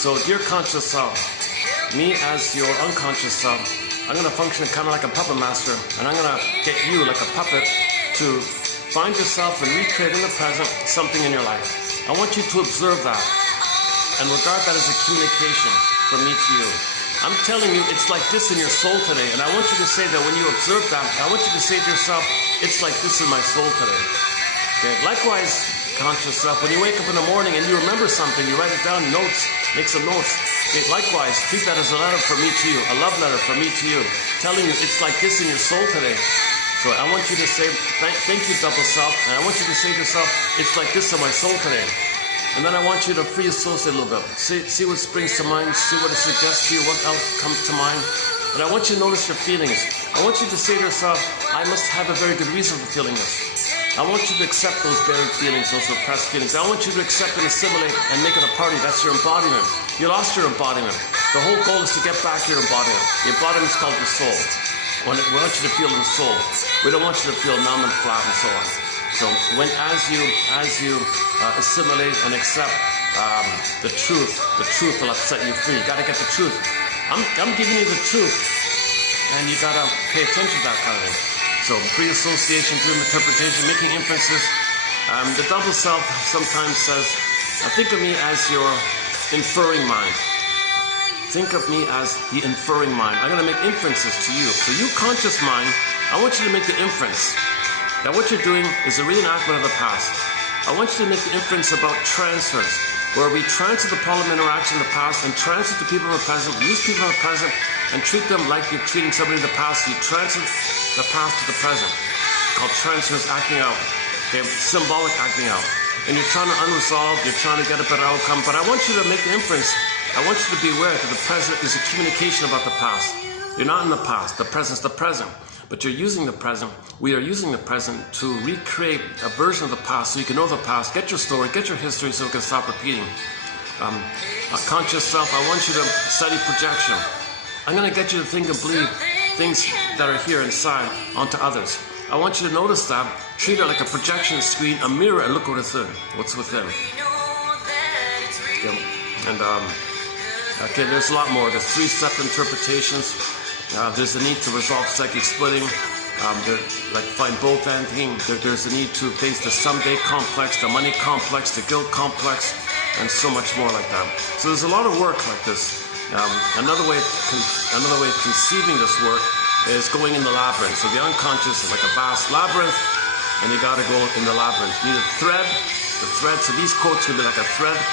So dear conscious self, me as your unconscious self, I'm going to function kind of like a puppet master, and I'm going to get you like a puppet to find yourself and recreate in the present something in your life. I want you to observe that and regard that as a communication from me to you. I'm telling you, it's like this in your soul today, and I want you to say that when you observe that, I want you to say to yourself, it's like this in my soul today. Okay? Likewise, conscious self, when you wake up in the morning and you remember something, you write it down, notes, make some notes. Okay? Likewise, treat that as a letter from me to you, a love letter from me to you, telling you it's like this in your soul today. So I want you to say, thank you, double self, and I want you to say to yourself, it's like this in my soul today. And then I want you to free associate a little bit. See what springs to mind, see what it suggests to you, what else comes to mind. And I want you to notice your feelings. I want you to say to yourself, I must have a very good reason for feeling this. I want you to accept those buried feelings, those repressed feelings. I want you to accept and assimilate and make it a part of you. That's your embodiment. You lost your embodiment. The whole goal is to get back your embodiment. The embodiment is called the soul. We want you to feel in the soul. We don't want you to feel numb and flat and so on. So as you assimilate and accept the truth will set you free. You got to get the truth. I'm giving you the truth, and you got to pay attention to that kind of thing. So free association, dream interpretation, making inferences. The double self sometimes says, think of me as your inferring mind. Think of me as the inferring mind. I'm going to make inferences to you. So you conscious mind, I want you to make the inference. Now what you're doing is a reenactment of the past. I want you to make the inference about transfers, where we transfer the problem interaction in the past and transfer to people in the present, use people in the present, and treat them like you're treating somebody in the past. You transfer the past to the present. It's called transfers acting out. Okay, symbolic acting out. And you're trying to unresolve, you're trying to get a better outcome, but I want you to make the inference. I want you to be aware that the present is a communication about the past. You're not in the past, the present's the present. But you're using the present, we are using the present to recreate a version of the past so you can know the past, get your story, get your history so it can stop repeating. Conscious self, I want you to study projection. I'm going to get you to think and believe things that are here inside onto others. I want you to notice that, treat it like a projection screen, a mirror, and look what's within. Yeah. And okay, there's a lot more. There's 3-step interpretations. There's a need to resolve psychic splitting, like find both ending. There's a need to face the someday complex, the money complex, the guilt complex, and so much more like that. So there's a lot of work like this. Another way of conceiving this work is going in the labyrinth. So the unconscious is like a vast labyrinth, and you got to go in the labyrinth. You need a thread. The thread. So these quotes will be like a thread.